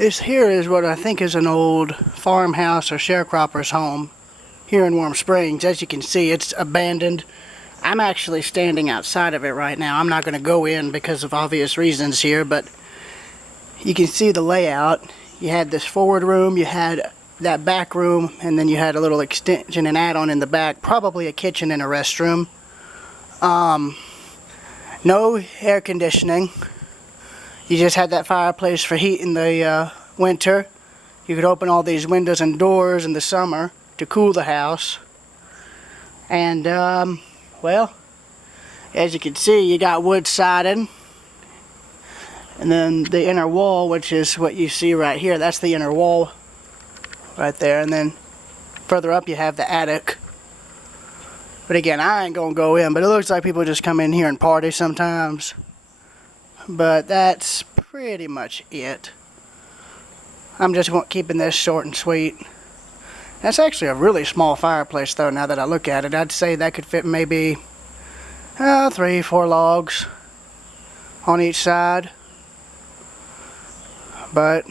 This here is what I think is an old farmhouse or sharecropper's home here in Warm Springs. As you can see, it's abandoned. I'm actually standing outside of it right now. I'm not going to go in because of obvious reasons here, but you can see the layout. You had this forward room, you had that back room, and then you had a little extension and add-on in the back, probably a kitchen and a restroom. No air conditioning. You just had that fireplace for heat in the winter. You could open all these windows and doors in the summer to cool the house. And, well, as you can see, you got wood siding. And then the inner wall, which is what you see right here, that's the inner wall right there. And then further up you have the attic. But again, I ain't gonna go in, but it looks like people just come in here and party sometimes. But that's pretty much it. I'm just keeping this short and sweet. That's actually a really small fireplace though, now that I look at it. I'd say that could fit maybe 3-4 logs on each side. But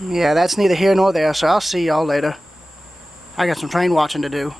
yeah, that's neither here nor there, so I'll see y'all later. I got some train watching to do.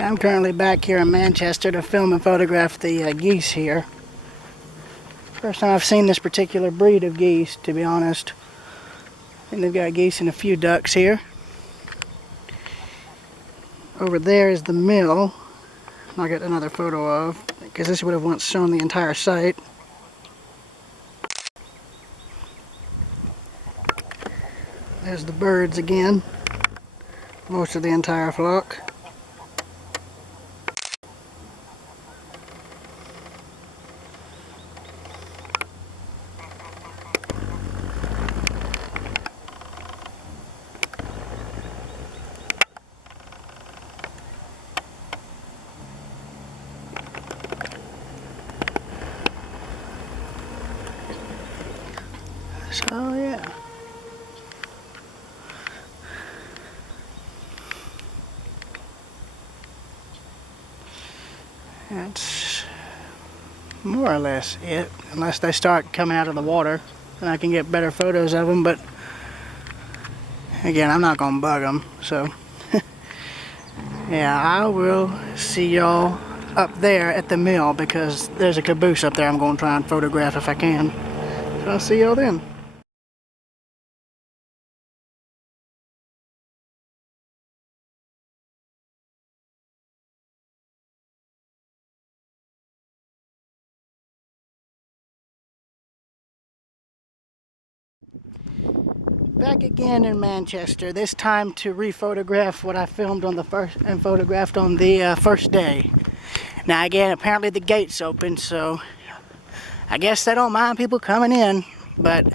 I'm currently back here in Manchester to film and photograph the geese here. First time I've seen this particular breed of geese, to be honest. And they've got geese and a few ducks here. Over there is the mill. I'll get another photo of, because this would have once shown the entire site. There's the birds again. Most of the entire flock. So yeah. That's more or less it, unless they start coming out of the water and I can get better photos of them, but again, I'm not going to bug them, so yeah, I will see y'all up there at the mill because there's a caboose up there I'm going to try and photograph if I can. So I'll see y'all then. Back again in Manchester, this time to re-photograph what I filmed on the photographed on the first day. Now again, apparently the gate's open, so I guess they don't mind people coming in, but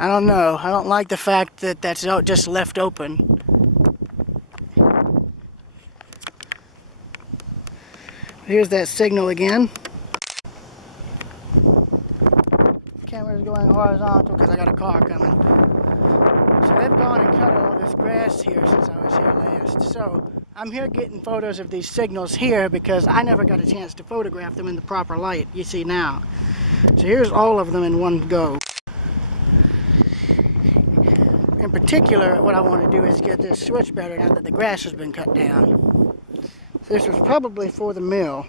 I don't know. I don't like the fact that that's just left open. Here's that signal again. Camera's going horizontal because I got a car coming. So they've gone and cut all this grass here since I was here last. So I'm here getting photos of these signals here because I never got a chance to photograph them in the proper light you see now. So here's all of them in one go. In particular, what I want to do is get this switch better now that the grass has been cut down. This was probably for the mill.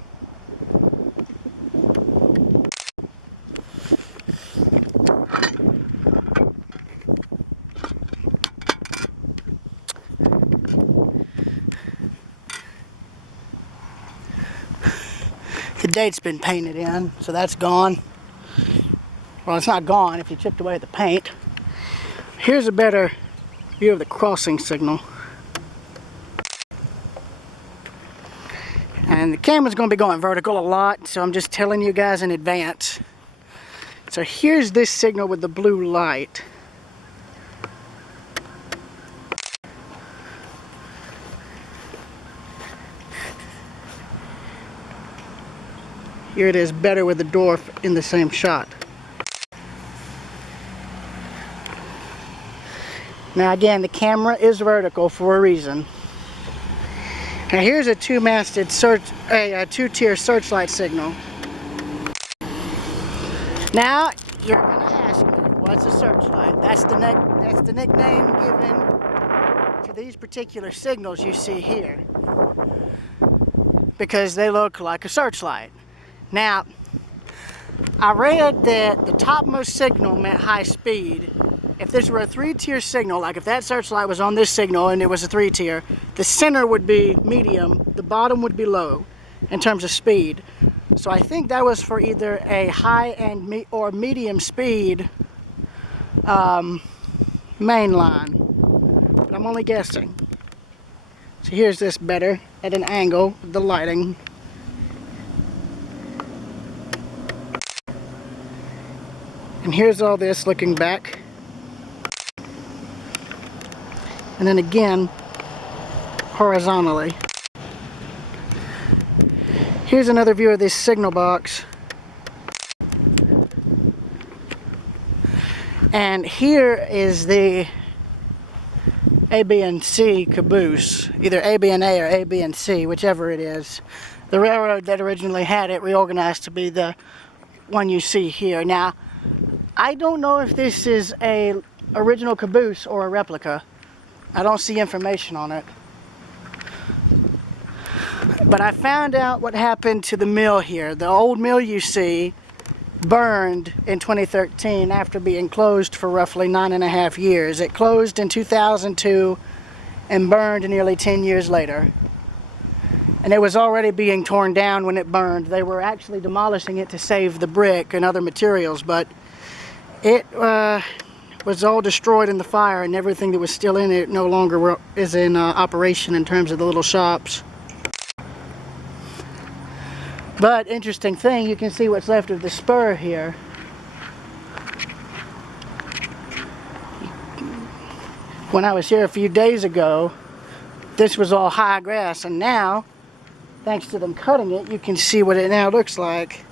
The date's been painted in, so that's gone. Well, it's not gone if you chipped away the paint. Here's a better view of the crossing signal. And the camera's going to be going vertical a lot, so I'm just telling you guys in advance. So here's this signal with the blue light. Here it is better with the door in the same shot. Now again, the camera is vertical for a reason. Now here's a two-masted two-tier searchlight signal. Now you're gonna ask me, what's a searchlight? That's the nickname given to these particular signals you see here, because they look like a searchlight. Now, I read that the topmost signal meant high speed. If this were a three-tier signal, like if that searchlight was on this signal and it was a three-tier, the center would be medium, the bottom would be low in terms of speed. So I think that was for either a high and or medium speed main line, but I'm only guessing. So here's this better at an angle with the lighting. And here's all this looking back. And then again, horizontally. Here's another view of this signal box. And here is the A, B, and C caboose. Either A, B, and A or A, B, and C, whichever it is. The railroad that originally had it reorganized to be the one you see here. Now, I don't know if this is a original caboose or a replica. I don't see information on it. But I found out what happened to the mill here. The old mill you see burned in 2013 after being closed for roughly 9.5 years. It closed in 2002 and burned nearly 10 years later. And it was already being torn down when it burned. They were actually demolishing it to save the brick and other materials, but it was all destroyed in the fire, and everything that was still in it no longer is in operation in terms of the little shops. But interesting thing, you can see what's left of the spur here. When I was here a few days ago, this was all high grass, and now, thanks to them cutting it, you can see what it now looks like.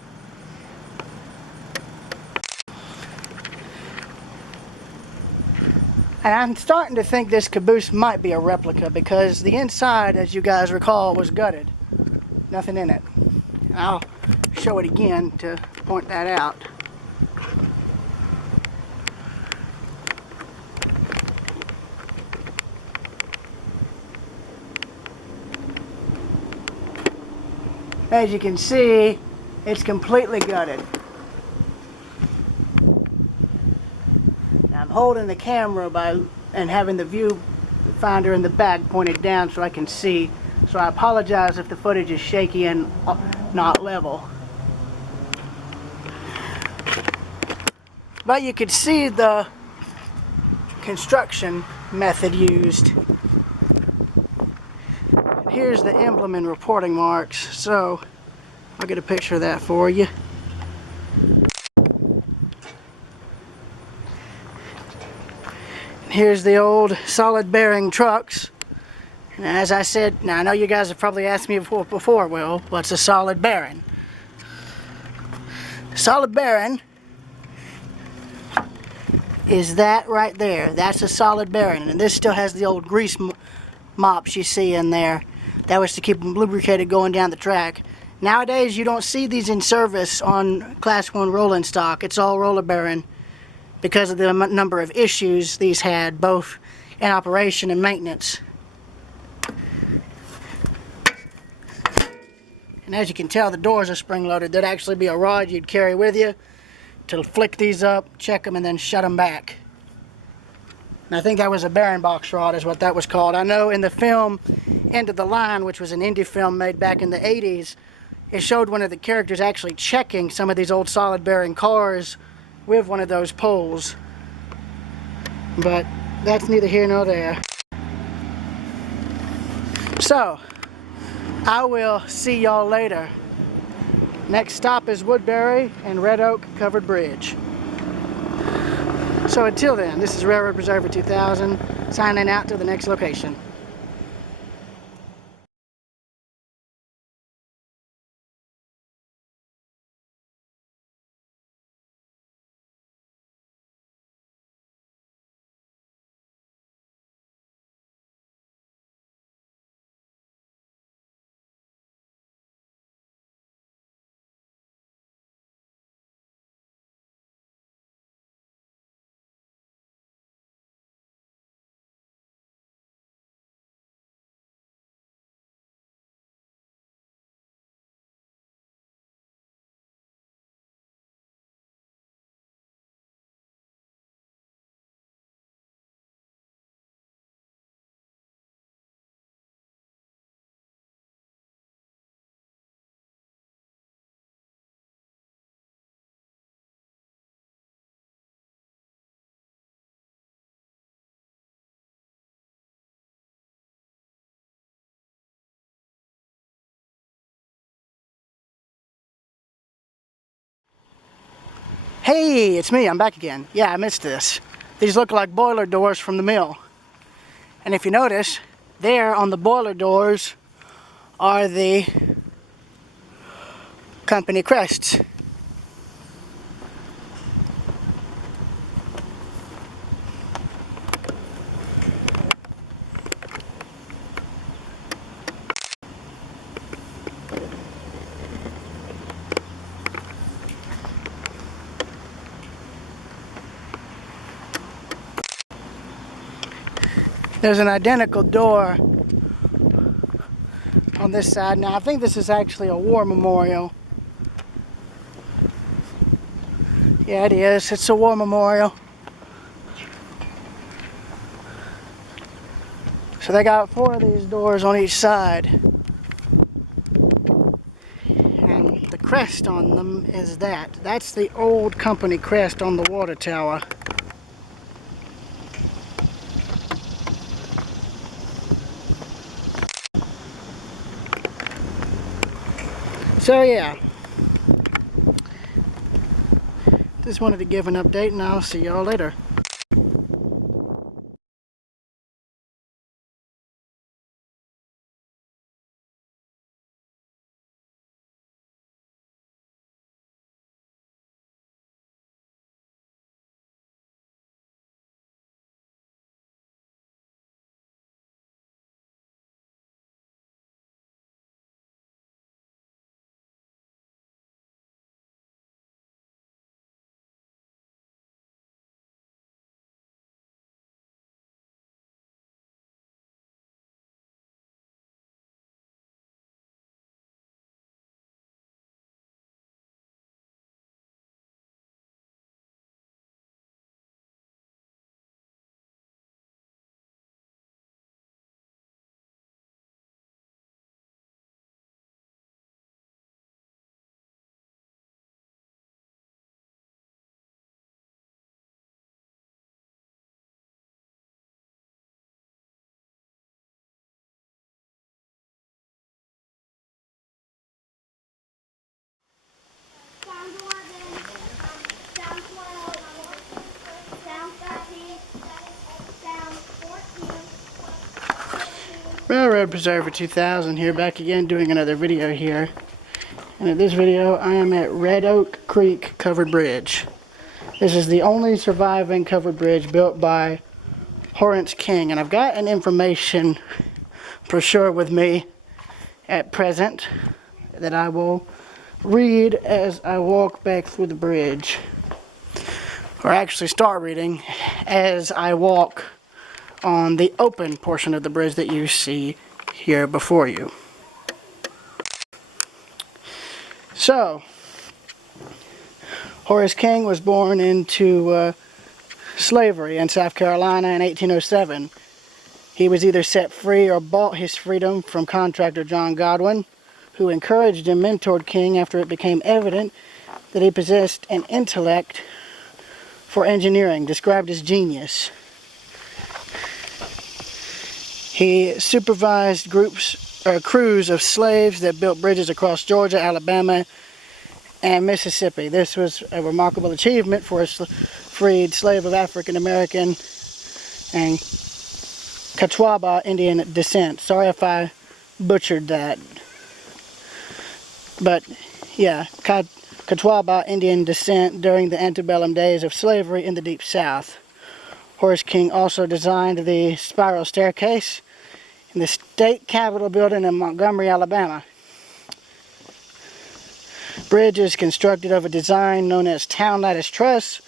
And I'm starting to think this caboose might be a replica, because the inside, as you guys recall, was gutted. Nothing in it. And I'll show it again to point that out. As you can see, it's completely gutted. Now I'm holding the camera and having the viewfinder in the back pointed down so I can see. So I apologize if the footage is shaky and not level. But you could see the construction method used. Here's the emblem and reporting marks, so I'll get a picture of that for you. Here's the old solid bearing trucks. And as I said, now I know you guys have probably asked me before, well, what's a solid bearing? Solid bearing is that right there. That's a solid bearing, and this still has the old grease mops you see in there. That was to keep them lubricated going down the track. Nowadays you don't see these in service on Class 1 rolling stock. It's all roller bearing because of the number of issues these had, both in operation and maintenance. And as you can tell, the doors are spring loaded. There'd actually be a rod you'd carry with you to flick these up, check them, and then shut them back. And I think that was a bearing box rod is what that was called. I know in the film End of the Line, which was an indie film made back in the 80s, it showed one of the characters actually checking some of these old solid bearing cars with one of those poles. But that's neither here nor there. So, I will see y'all later. Next stop is Woodbury and Red Oak Covered Bridge. So until then, this is Railroad Preserver 2000, signing out to the next location. Hey, it's me, I'm back again. Yeah, I missed this. These look like boiler doors from the mill. And if you notice, there on the boiler doors are the company crests. There's an identical door on this side. Now I think this is actually a war memorial. Yeah, it is. It's a war memorial. So they got 4 of these doors on each side. And the crest on them is that. That's the old company crest on the water tower. So yeah. Just wanted to give an update, and I'll see y'all later. Railroad Preserver 2000 here, back again doing another video here. And in this video I am at Red Oak Creek Covered Bridge. This is the only surviving covered bridge built by Horace King, and I've got an information brochure with me at present that I will read as I walk back through the bridge. Or actually start reading as I walk on the open portion of the bridge that you see here before you. So, Horace King was born into slavery in South Carolina in 1807. He was either set free or bought his freedom from contractor John Godwin, who encouraged and mentored King after it became evident that he possessed an intellect for engineering, described as genius. He supervised crews of slaves that built bridges across Georgia, Alabama, and Mississippi. This was a remarkable achievement for a freed slave of African American and Catawba Indian descent. Sorry if I butchered that. But yeah, Catawba Indian descent during the antebellum days of slavery in the Deep South. Horace King also designed the spiral staircase in the state capitol building in Montgomery, Alabama. Bridge is constructed of a design known as town lattice truss,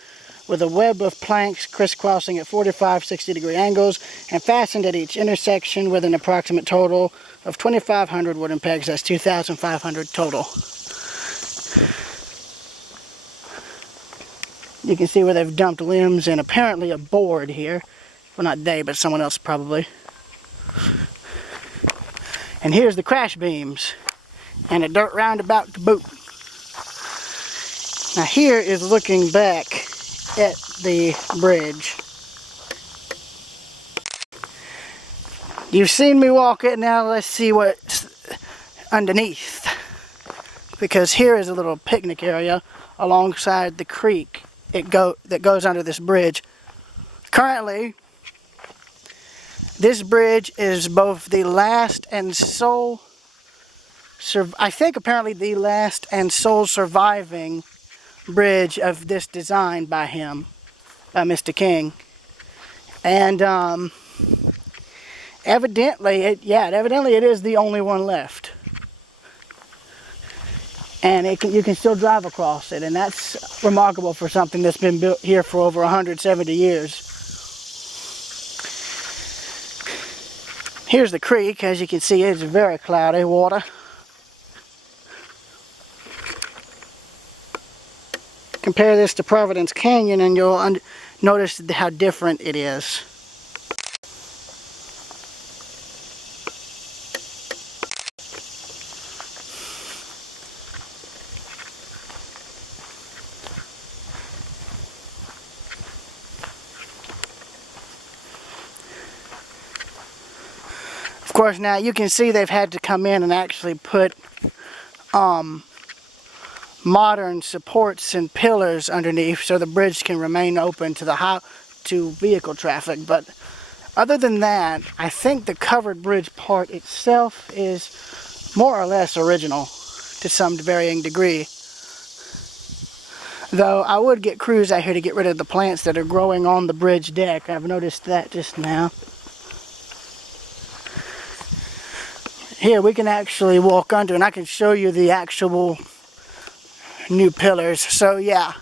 with a web of planks crisscrossing at 45 60-degree angles and fastened at each intersection with an approximate total of 2,500 wooden pegs. That's 2,500 total. You can see where they've dumped limbs and apparently a board here. Well, not they, but someone else probably. And here's the crash beams and a dirt roundabout to boot. Now here is looking back at the bridge. You've seen me walk it, now let's see what's underneath. Because here is a little picnic area alongside the creek that goes under this bridge. Currently, this bridge is both the last and sole, I think apparently the last and sole surviving bridge of this design by him, by Mr. King. And evidently it is the only one left. And you can still drive across it, and that's remarkable for something that's been built here for over 170 years. Here's the creek. As you can see, it's very cloudy water. Compare this to Providence Canyon and you'll notice how different it is. Of course, now you can see they've had to come in and actually put modern supports and pillars underneath so the bridge can remain open to vehicle traffic. But other than that, I think the covered bridge part itself is more or less original to some varying degree. Though I would get crews out here to get rid of the plants that are growing on the bridge deck. I've noticed that just now. Here we can actually walk under and I can show you the actual new pillars. So yeah,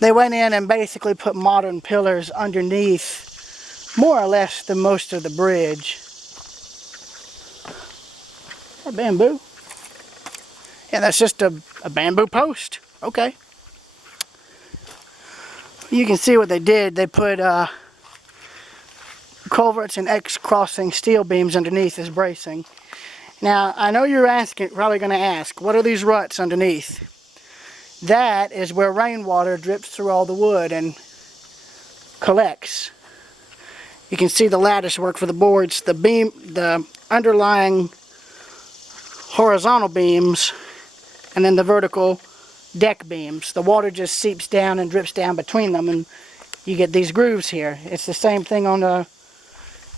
they went in and basically put modern pillars underneath more or less the most of the bridge. Is that bamboo? Yeah, that's just a bamboo post. Okay. You can see what they did. They put culverts and X-crossing steel beams underneath as bracing. Now, I know you're probably going to ask, what are these ruts underneath? That is where rainwater drips through all the wood and collects. You can see the lattice work for the boards, the underlying horizontal beams, and then the vertical deck beams. The water just seeps down and drips down between them, and you get these grooves here. It's the same thing on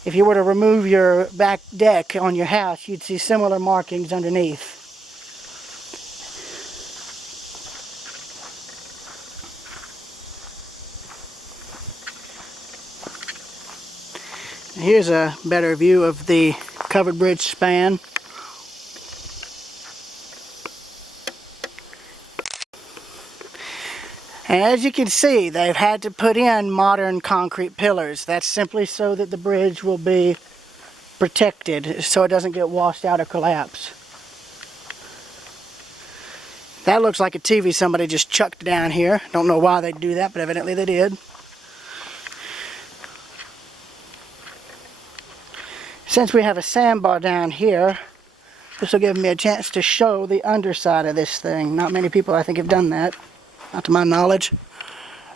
if you were to remove your back deck on your house, you'd see similar markings underneath. Here's a better view of the covered bridge span. And as you can see, they've had to put in modern concrete pillars. That's simply so that the bridge will be protected, so it doesn't get washed out or collapse. That looks like a TV somebody just chucked down here. Don't know why they'd do that, but evidently they did. Since we have a sandbar down here, this will give me a chance to show the underside of this thing. Not many people, I think, have done that. Not to my knowledge.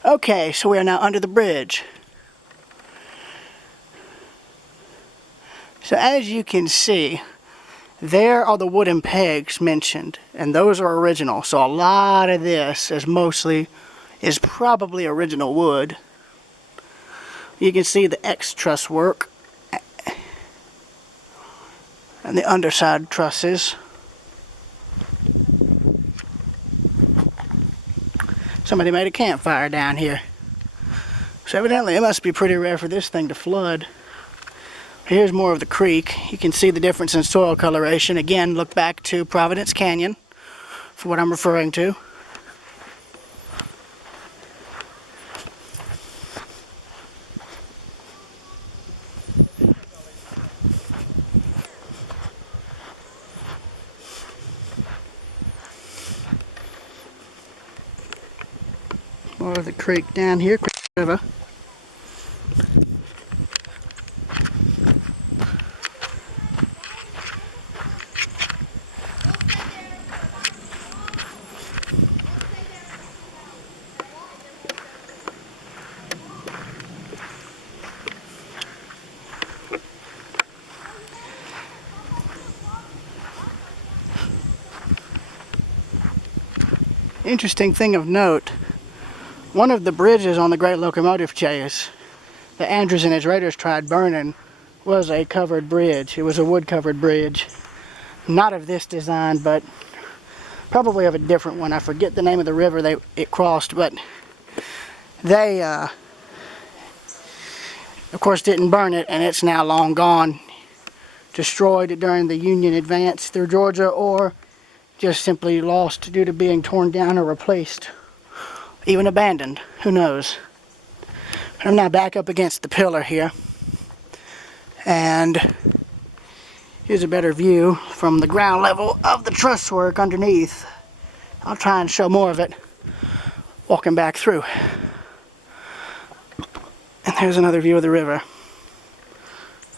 Okay, so we are now under the bridge. So as you can see, there are the wooden pegs mentioned, and those are original. So a lot of this is probably original wood. You can see the X-truss work and the underside trusses. Somebody made a campfire down here. So evidently it must be pretty rare for this thing to flood. Here's more of the creek. You can see the difference in soil coloration. Again, look back to Providence Canyon for what I'm referring to. More of the creek down here, Creek River. Interesting thing of note, one of the bridges on the Great Locomotive Chase that Andrews and his raiders tried burning was a covered bridge. It was a wood-covered bridge. Not of this design, but probably of a different one. I forget the name of the river it crossed, but they, of course, didn't burn it, and it's now long gone. Destroyed during the Union advance through Georgia, or just simply lost due to being torn down or replaced. Even abandoned, who knows. I'm now back up against the pillar here. And here's a better view from the ground level of the truss work underneath. I'll try and show more of it walking back through. And there's another view of the river.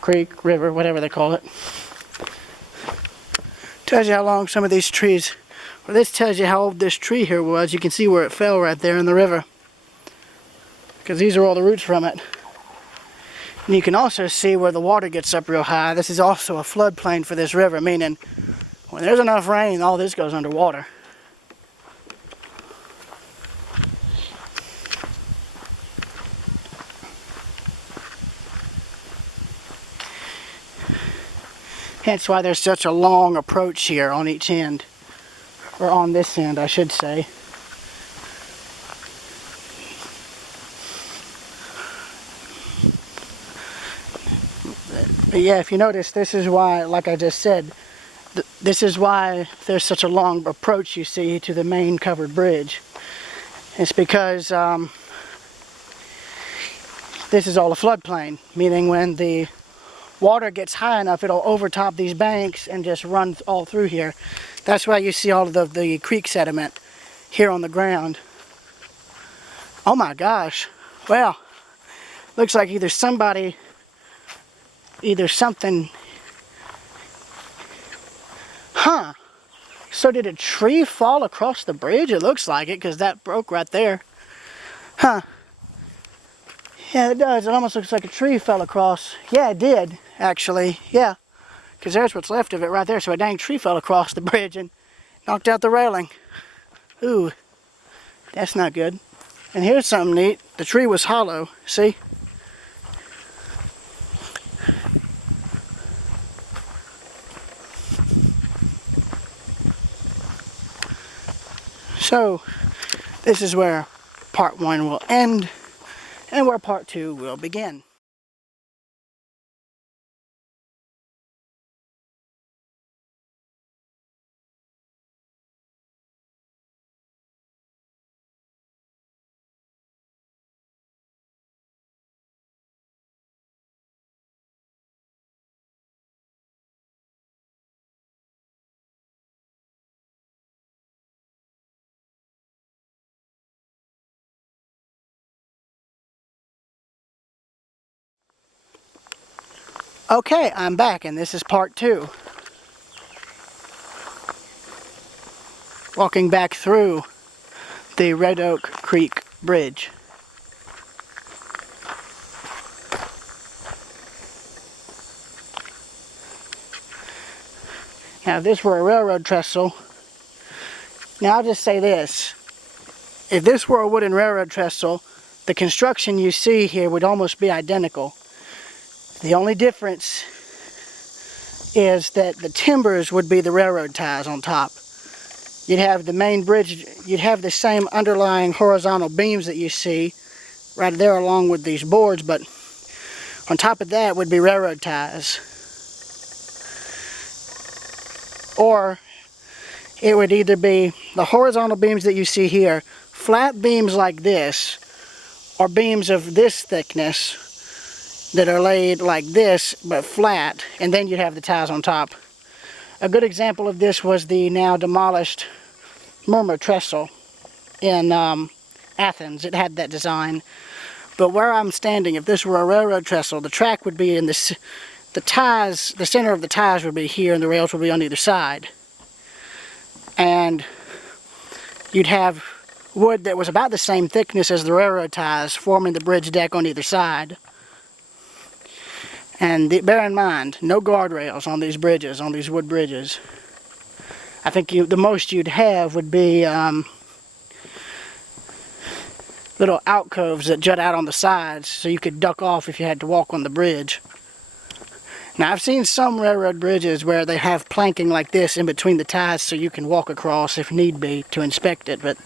Creek, river, whatever they call it. Tells you how long some of these trees, well, this tells you how old this tree here was. You can see where it fell right there in the river, because these are all the roots from it. And you can also see where the water gets up real high. This is also a floodplain for this river, meaning when there's enough rain, all this goes underwater. Hence why there's such a long approach here on each end, or on this end, I should say. But yeah, if you notice, this is why, like I just said, this is why there's such a long approach you see to the main covered bridge. It's because this is all a floodplain, meaning when the water gets high enough, it'll overtop these banks and just run all through here. That's why you see all of the creek sediment here on the ground. Oh my gosh. Well, looks like either something, huh? So did a tree fall across the bridge? It looks like it, because that broke right there. Huh. Yeah, it does. It almost looks like a tree fell across. Yeah, it did, actually. Yeah. Because there's what's left of it right there. So a dang tree fell across the bridge and knocked out the railing. Ooh. That's not good. And here's something neat. The tree was hollow. See? So, this is where part 1 will end, and where part 2 will begin. Okay, I'm back, and this is part 2. Walking back through the Red Oak Creek Bridge. Now, if this were a railroad trestle, now I'll just say this. If this were a wooden railroad trestle, the construction you see here would almost be identical. The only difference is that the timbers would be the railroad ties on top. You'd have the main bridge, you'd have the same underlying horizontal beams that you see right there along with these boards, but on top of that would be railroad ties. Or it would either be the horizontal beams that you see here, flat beams like this, or beams of this thickness that are laid like this but flat, and then you'd have the ties on top. A good example of this was the now demolished Murmur trestle in Athens. It had that design. But where I'm standing, if this were a railroad trestle, the track would be in this, the ties, the center of the ties would be here, and the rails would be on either side. And you'd have wood that was about the same thickness as the railroad ties forming the bridge deck on either side. And bear in mind, no guardrails on these bridges, on these wood bridges. I think the most you'd have would be little alcoves that jut out on the sides so you could duck off if you had to walk on the bridge. Now, I've seen some railroad bridges where they have planking like this in between the ties so you can walk across if need be to inspect it, but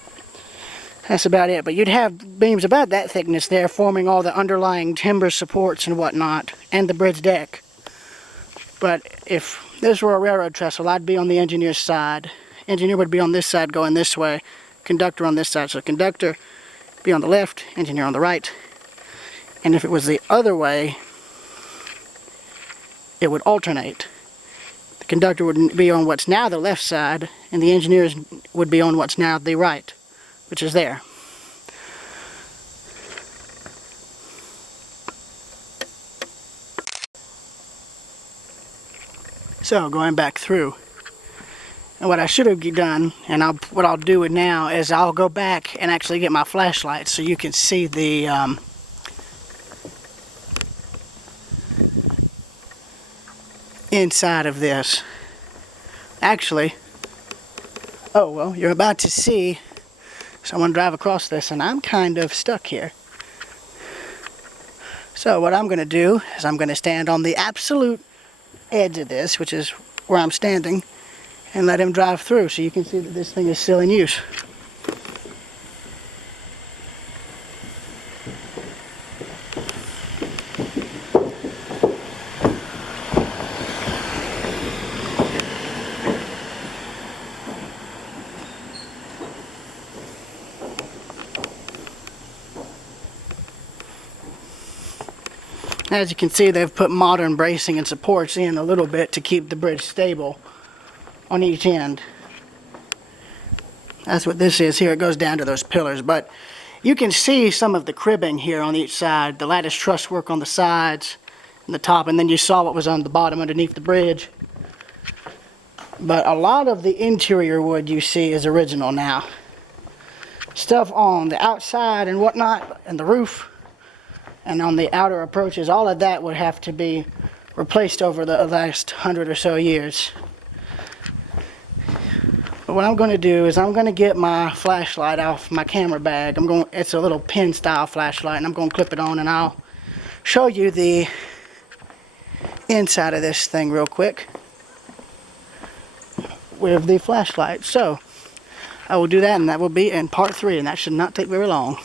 that's about it. But you'd have beams about that thickness there forming all the underlying timber supports and whatnot, and the bridge deck. But if this were a railroad trestle, I'd be on the engineer's side. Engineer would be on this side going this way, conductor on this side. So conductor be on the left, engineer on the right. And if it was the other way, it would alternate. The conductor would be on what's now the left side, and the engineers would be on what's now the right, which is there. So, going back through, and what I should have done, and what I'll do now, is I'll go back and actually get my flashlight so you can see the inside of this. Actually, oh well, you're about to see someone drive across this, and I'm kind of stuck here. So what I'm going to do is I'm going to stand on the absolute edge of this, which is where I'm standing, and let him drive through so you can see that this thing is still in use. As you can see, they've put modern bracing and supports in a little bit to keep the bridge stable on each end. That's what this is here. It goes down to those pillars, but you can see some of the cribbing here on each side, the lattice truss work on the sides and the top, and then you saw what was on the bottom underneath the bridge. But a lot of the interior wood you see is original now. Stuff on the outside and whatnot, and the roof, and on the outer approaches, all of that would have to be replaced over the last 100 or so years. But what I'm going to do is I'm going to get my flashlight off my camera bag. It's a little pin style flashlight, and I'm going to clip it on, and I'll show you the inside of this thing real quick with the flashlight. So I will do that, and that will be in part 3, and that should not take very long.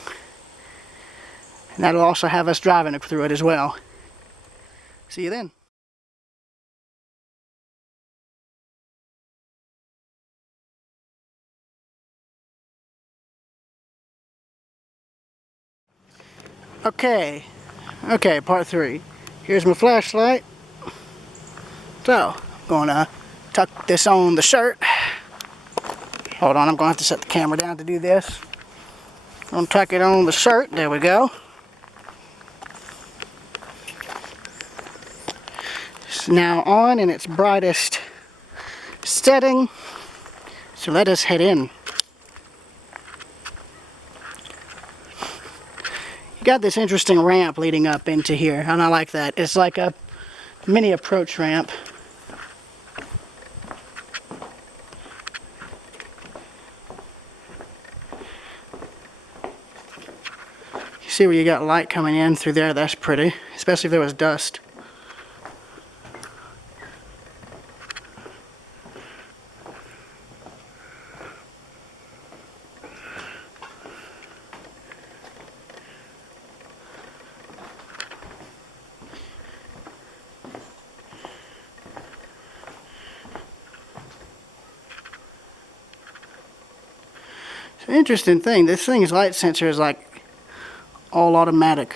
And that'll also have us driving through it as well. See you then. Okay, part 3. Here's my flashlight. So, I'm gonna tuck this on the shirt. Hold on, I'm gonna have to set the camera down to do this. I'm gonna tuck it on the shirt. There we go. It's now on in its brightest setting. So let us head in. You got this interesting ramp leading up into here, and I like that. It's like a mini approach ramp. You see where you got light coming in through there? That's pretty, especially if there was dust. Interesting thing, this thing's light sensor is like all automatic.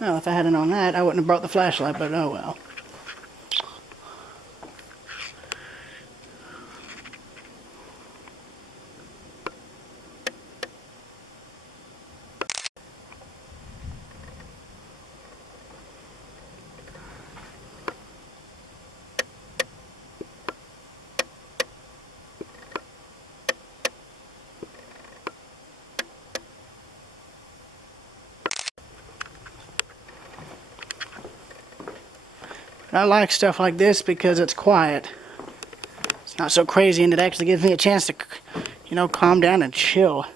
Well, if I hadn't known that, I wouldn't have brought the flashlight, but oh well. I like stuff like this because it's quiet. It's not so crazy, and it actually gives me a chance to, you know, calm down and chill.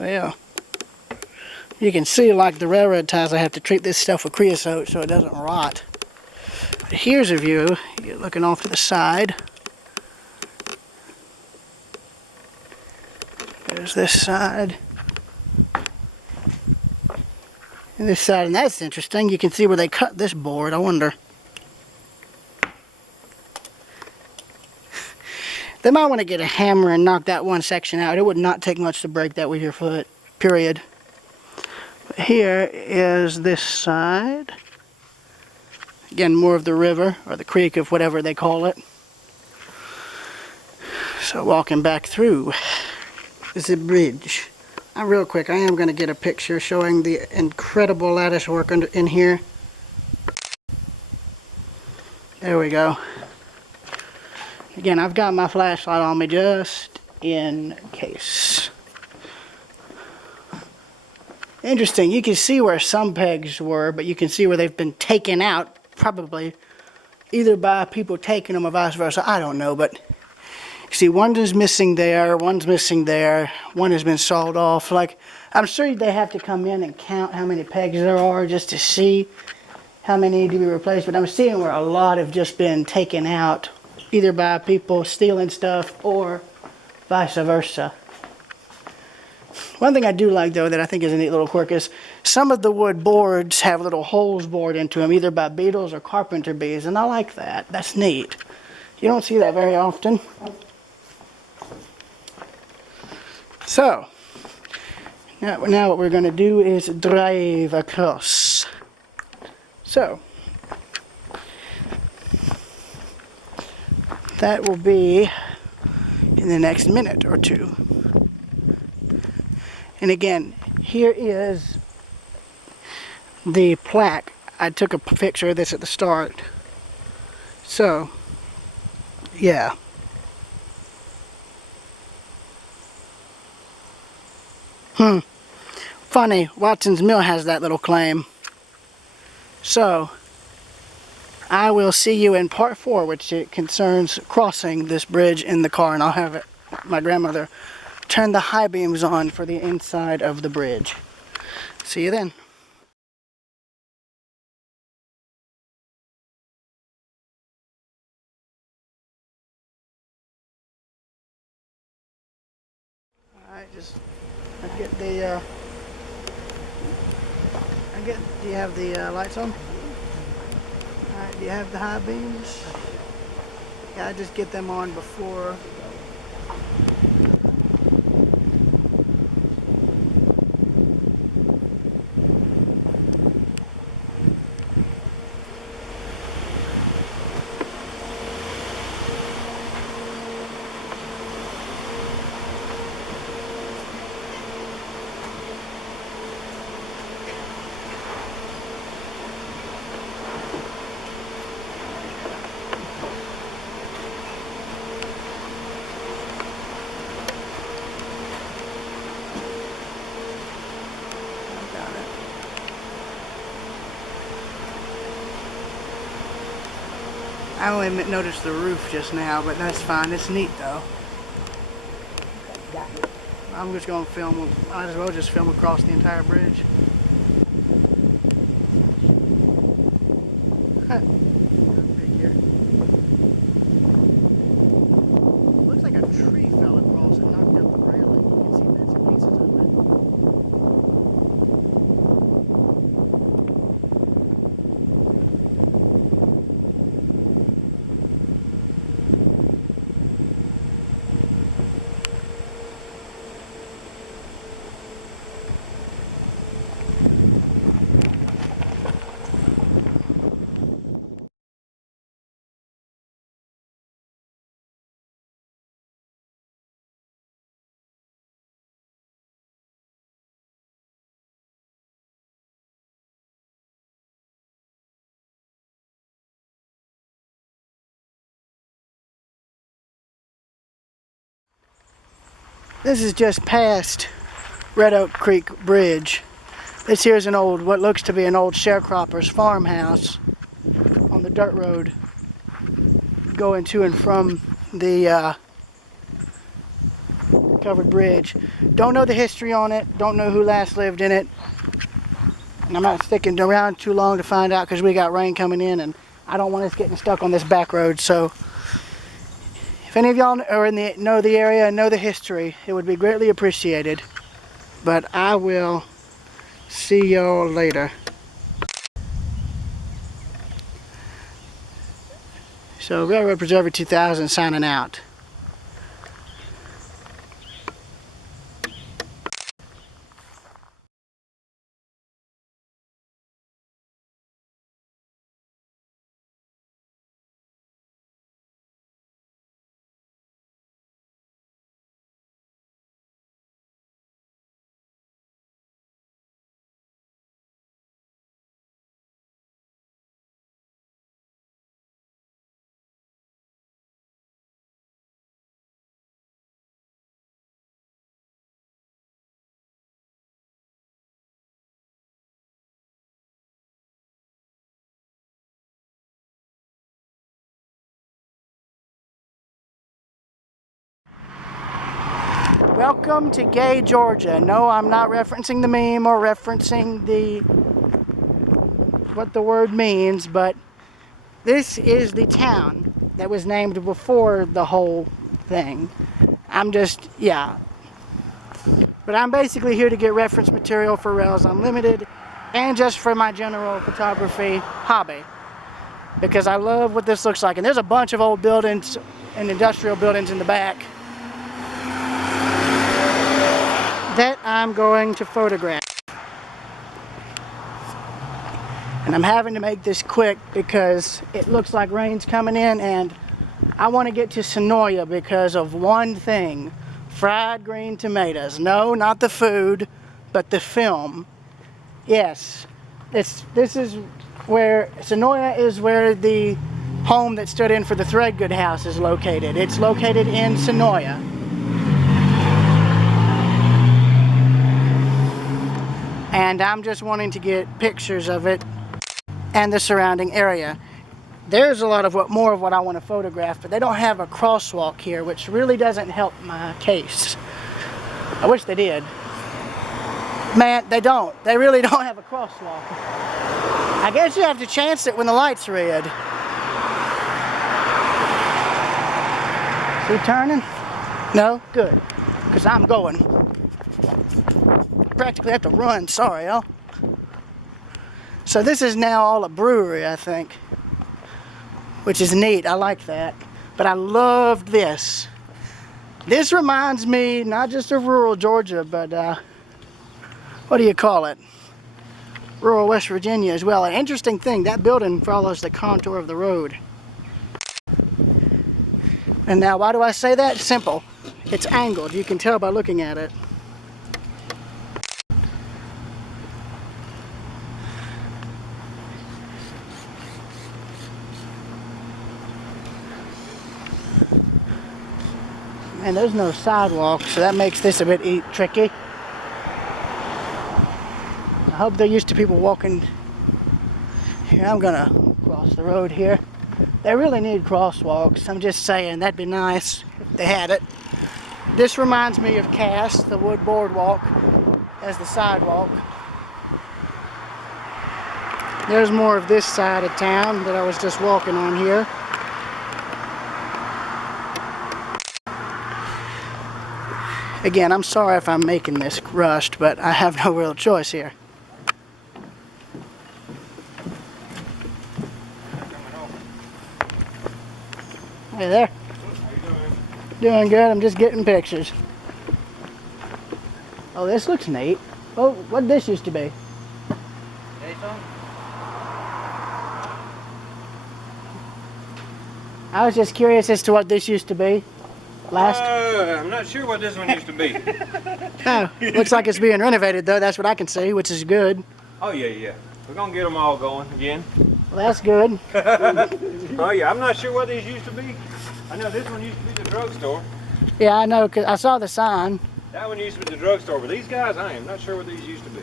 Well, you can see, like the railroad ties, I have to treat this stuff with creosote so it doesn't rot. But here's a view. You're looking off to the side. There's this side. And this side, and that's interesting. You can see where they cut this board. I wonder. They might want to get a hammer and knock that one section out. It would not take much to break that with your foot, period. But here is this side. Again, more of the river, or the creek, of whatever they call it. So walking back through the bridge. Real quick, I am going to get a picture showing the incredible lattice work in here. There we go. Again, I've got my flashlight on me just in case. Interesting, you can see where some pegs were, but you can see where they've been taken out, probably either by people taking them or vice versa. I don't know, but you see one is missing there, one's missing there, one has been sawed off. Like, I'm sure they have to come in and count how many pegs there are just to see how many need to be replaced, but I'm seeing where a lot have just been taken out, either by people stealing stuff or vice versa. One thing I do like, though, that I think is a neat little quirk is some of the wood boards have little holes bored into them, either by beetles or carpenter bees, and I like that. That's neat. You don't see that very often. So, now what we're going to do is drive across. So, that will be in the next minute or two. And again, here is the plaque. I took a picture of this at the start. So, yeah. Funny, Watson's Mill has that little claim. So, I will see you in part 4, which it concerns crossing this bridge in the car, and I'll have my grandmother turn the high beams on for the inside of the bridge. See you then. Alright, do you have the lights on? Alright, do you have the high beams? Yeah, I just get them on before. I only noticed the roof just now, but that's fine. It's neat though. I'm just going to film. Might as well just film across the entire bridge. Looks like a tree fell across and knocked out the railing. You can see bits and pieces of it. This is just past Red Oak Creek Bridge. This here is an old, what looks to be an old sharecropper's farmhouse on the dirt road going to and from the covered bridge. Don't know the history on it, don't know who last lived in it, and I'm not sticking around too long to find out because we got rain coming in and I don't want us getting stuck on this back road. So if any of y'all are know the area and know the history, it would be greatly appreciated. But I will see y'all later. So Railroad Preserver 2000 signing out. Welcome to Gay, Georgia. No, I'm not referencing the meme or referencing what the word means, but this is the town that was named before the whole thing. But I'm basically here to get reference material for Rails Unlimited and just for my general photography hobby, because I love what this looks like. And there's a bunch of old buildings and industrial buildings in the back that I'm going to photograph. And I'm having to make this quick because it looks like rain's coming in, and I want to get to Sonoya because of one thing: fried green tomatoes. No, not the food, but the film. Yes, this is where Sonoya is, where the home that stood in for the Threadgood house is located. It's located in Sonoya. And I'm just wanting to get pictures of it and the surrounding area. There's a lot of more of what I want to photograph, but they don't have a crosswalk here, which really doesn't help my case. I wish they did. Man, they don't. They really don't have a crosswalk. I guess you have to chance it when the light's red. Is he turning? No? Good. Because I'm going. Practically have to run. Sorry, y'all. So this is now all a brewery, I think, which is neat. I like that. But I loved this. This reminds me not just of rural Georgia, but what do you call it? Rural West Virginia as well. An interesting thing, that building follows the contour of the road. And now, why do I say that? Simple. It's angled. You can tell by looking at it. And there's no sidewalk, so that makes this a bit tricky. I hope they're used to people walking. Here, I'm gonna cross the road here. They really need crosswalks. I'm just saying, that'd be nice if they had it. This reminds me of Cass, the wood boardwalk, as the sidewalk. There's more of this side of town that I was just walking on here. Again, I'm sorry if I'm making this rushed, but I have no real choice here. Hey there. How you doing? Doing good. I'm just getting pictures. Oh, this looks neat. Oh, what this used to be? I was just curious as to what this used to be. I'm not sure what this one used to be. Oh, looks like it's being renovated though. That's what I can see, which is good. Oh yeah. We're gonna get them all going again. Well, that's good. Oh yeah, I'm not sure what these used to be. I know this one used to be the drugstore. Yeah, I know, because I saw the sign. That one used to be the drugstore, but these guys, I am not sure what these used to be.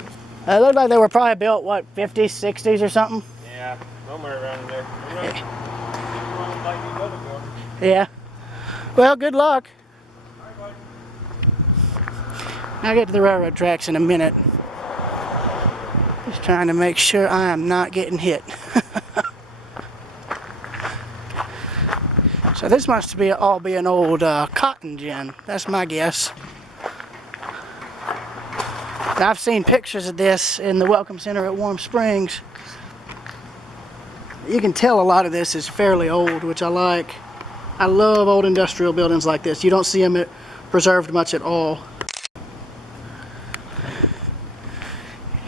It looked like they were probably built, what, 50s, 60s or something? Yeah, somewhere around in there. Yeah. Well, good luck. I'll get to the railroad tracks in a minute. Just trying to make sure I am not getting hit. So this must all be an old cotton gin. That's my guess. I've seen pictures of this in the Welcome Center at Warm Springs. You can tell a lot of this is fairly old, which I like. I love old industrial buildings like this. You don't see them preserved much at all.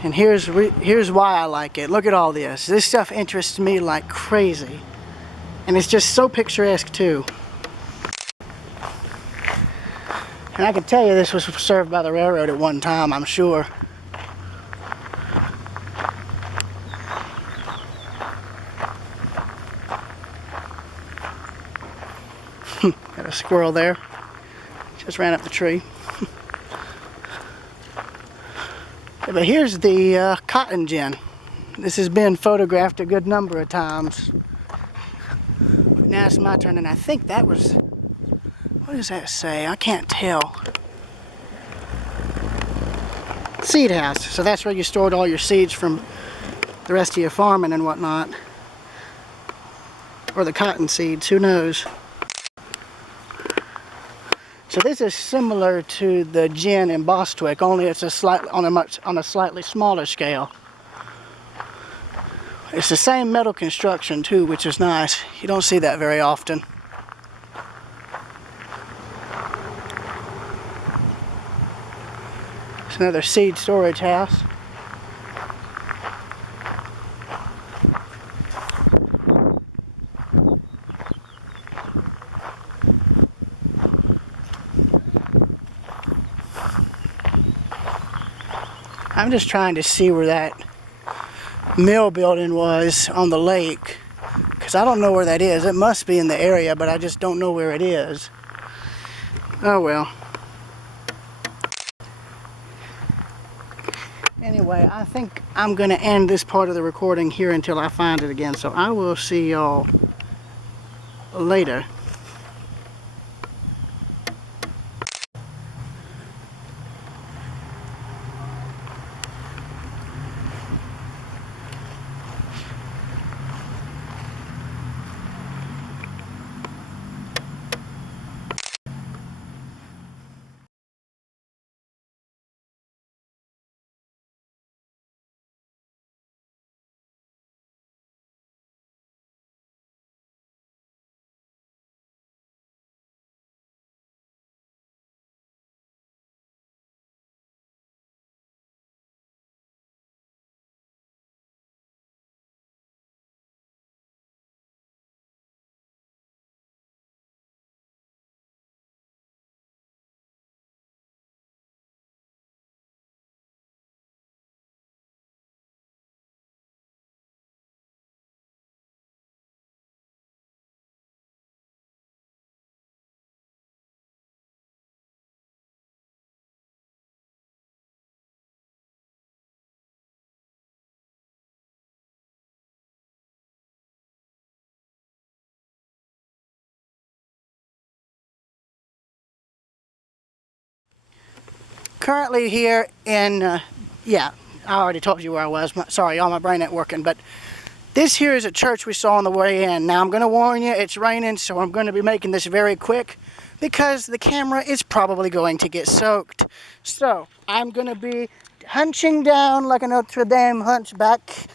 And here's why I like it. Look at all this. This stuff interests me like crazy. And it's just so picturesque too. And I can tell you this was served by the railroad at one time, I'm sure. Got a squirrel there. Just ran up the tree. But here's the cotton gin. This has been photographed a good number of times. Now it's my turn, and I think that was, what does that say? I can't tell. seed house. So that's where you stored all your seeds from the rest of your farming and whatnot. Or the cotton seeds, who knows. So this is similar to the gin in Bostwick, only it's on a slightly smaller scale. It's the same metal construction too, which is nice. You don't see that very often. It's another seed storage house. I'm just trying to see where that mill building was on the lake, because I don't know where that is. It must be in the area, but I just don't know where it is. Oh well. Anyway, I think I'm going to end this part of the recording here until I find it again, so I will see y'all later. Currently here in, yeah, I already told you where I was. Sorry, all my brain ain't working, but this here is a church we saw on the way in. Now I'm going to warn you, it's raining, so I'm going to be making this very quick because the camera is probably going to get soaked. So I'm going to be hunching down like a Notre Dame hunchback,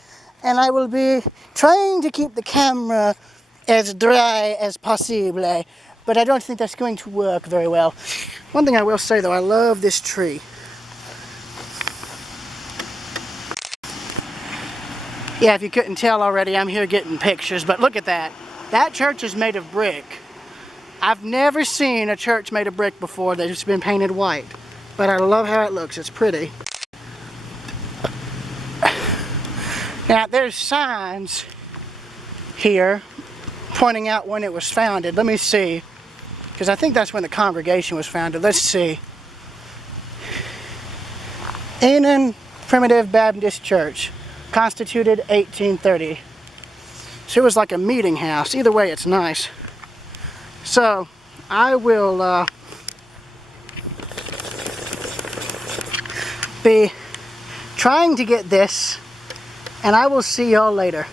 and I will be trying to keep the camera as dry as possible, but I don't think that's going to work very well. One thing I will say though, I love this tree. Yeah, if you couldn't tell already, I'm here getting pictures, but look at that. That church is made of brick. I've never seen a church made of brick before that's been painted white, but I love how it looks. It's pretty. Now, there's signs here pointing out when it was founded. Let me see, because I think that's when the congregation was founded. Let's see. Enon Primitive Baptist Church, constituted 1830. So it was like a meeting house. Either way, it's nice. So I will be trying to get this, and I will see y'all later.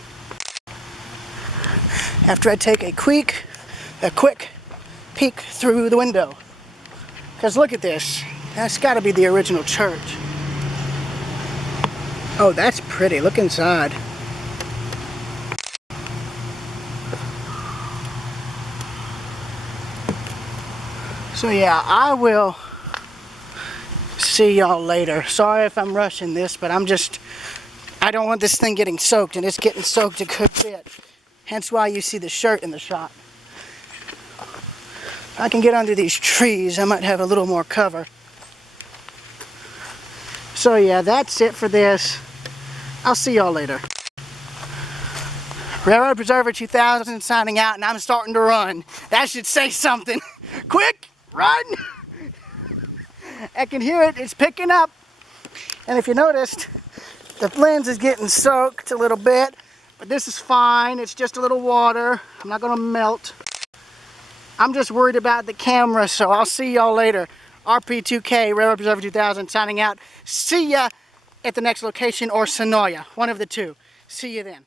After I take a quick peek through the window. Because look at this. That's got to be the original church. Oh, that's pretty. Look inside. So yeah, I will see y'all later. Sorry if I'm rushing this, but I don't want this thing getting soaked, and it's getting soaked a good bit. Hence why you see the shirt in the shot. If I can get under these trees, I might have a little more cover. So yeah, that's it for this. I'll see y'all later. Railroad Preserver 2000 signing out, and I'm starting to run. That should say something. Quick, run! I can hear it, it's picking up. And if you noticed, the lens is getting soaked a little bit, but this is fine. It's just a little water. I'm not gonna melt. I'm just worried about the camera, so I'll see y'all later. RP2K, Rare Observer 2000, signing out. See ya at the next location or Sonoya, one of the two. See you then.